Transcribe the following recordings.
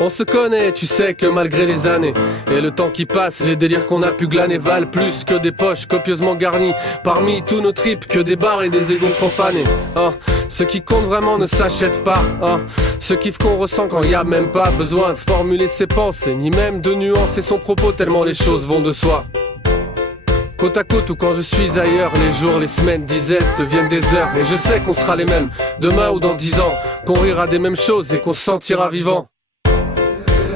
On se connaît, tu sais que malgré les années et le temps qui passe, les délires qu'on a pu glaner valent plus que des poches copieusement garnies. Parmi tous nos tripes, que des bars et des égos profanés. Ce qui compte vraiment ne s'achète pas. Ce kiff qu'on ressent quand y a même pas besoin de formuler ses pensées, ni même de nuancer son propos, tellement les choses vont de soi. Côte à côte ou quand je suis ailleurs, les jours, les semaines, dizaines deviennent des heures. Et je sais qu'on sera les mêmes demain ou dans 10 ans, qu'on rira des mêmes choses et qu'on se sentira vivant.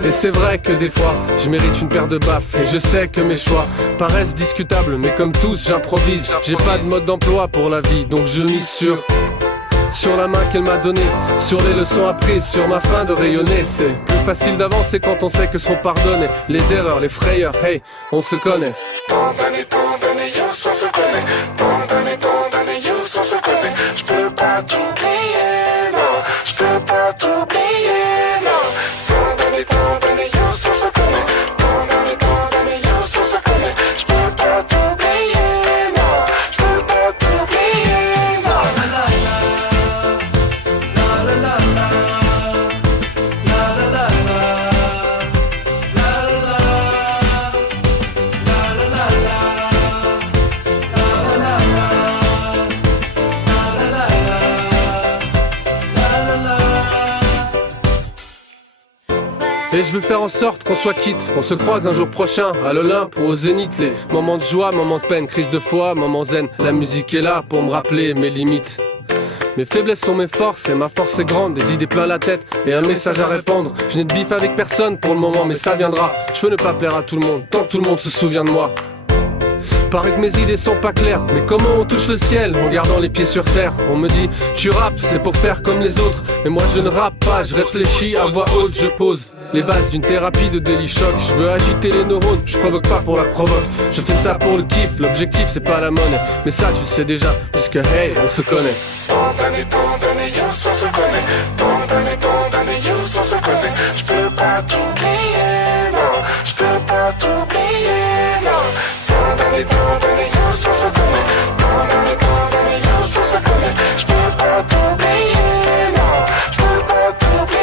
Et c'est vrai que des fois, je mérite une paire de baffes. Et je sais que mes choix paraissent discutables, mais comme tous, j'improvise. J'ai pas de mode d'emploi pour la vie, donc je mise sur la main qu'elle m'a donnée, sur les leçons apprises, sur ma faim de rayonner. C'est plus facile d'avancer quand on sait que seront pardonnées les erreurs, les frayeurs, hey, on se connaît. Tant d'années, youth, on se connaît. Tant d'années, youth, on se connaît. J'peux pas t'oublier, non. J'peux pas t'oublier, non. Tant d'années, youth, on se connaît. Tant d'années, youth, on se connaît. J'peux pas t'oublier, non. J'peux pas t'oublier, non. La la la, la la la, la la la la, la la la. Et je veux faire en sorte qu'on soit quitte, qu'on se croise un jour prochain à l'Olympe ou au Zénith. Les moments de joie, moments de peine, crise de foi, moments zen. La musique est là pour me rappeler mes limites. Mes faiblesses sont mes forces et ma force est grande. Des idées plein la tête et un message à répandre. Je n'ai de bif avec personne pour le moment, mais ça viendra. Je peux ne pas plaire à tout le monde, tant que tout le monde se souvient de moi. Paraît que mes idées sont pas claires, mais comment on touche le ciel en gardant les pieds sur terre? On me dit, tu rappes, c'est pour faire comme les autres. Mais moi je ne rappe pas, je réfléchis à voix haute, je pose les bases d'une thérapie de délit choc. Je veux agiter les neurones, je provoque pas pour la provoque. Je fais ça pour le kiff, l'objectif c'est pas la monnaie. Mais ça tu le sais déjà, puisque hey, on se connaît. Tant d'années, youth, on se connaît. Tant d'années, youth, on se connaît. J'peux pas t'oublier, non. J'peux pas t'oublier, non. Tant d'années, youth, on se connaît. Tant d'années, youth, on se connaît. J'peux pas t'oublier, non. J'peux pas t'oublier.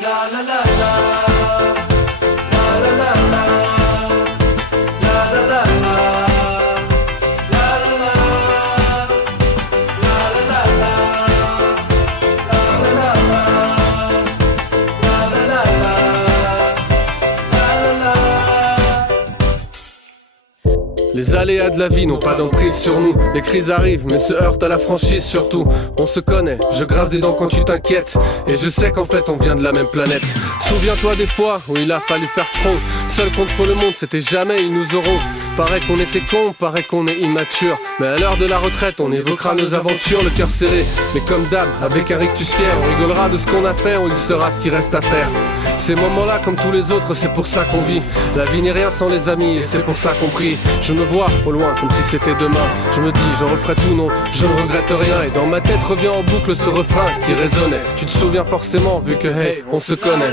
La la la la, la la la la, la la la la, la la la, la la la la, la la la la, la la la. Les aléas de la vie n'ont pas d'emprise sur nous. Les crises arrivent mais se heurtent à la franchise surtout. On se connaît, je grince des dents quand tu t'inquiètes. Et je sais qu'en fait on vient de la même planète. Souviens-toi des fois où il a fallu faire front. Seul contre le monde, c'était jamais ils nous auront. Paraît qu'on était cons, paraît qu'on est immature. Mais à l'heure de la retraite, on évoquera nos aventures, le cœur serré. Mais comme d'hab, avec un rictus fier, on rigolera de ce qu'on a fait, on listera ce qui reste à faire. Ces moments-là, comme tous les autres, c'est pour ça qu'on vit. La vie n'est rien sans les amis, et c'est pour ça qu'on prie. Je me vois au loin, comme si c'était demain. Je me dis, je referai tout, non, je ne regrette rien. Et dans ma tête revient en boucle ce refrain qui résonnait. Tu te souviens forcément, vu que hey, on se connaît.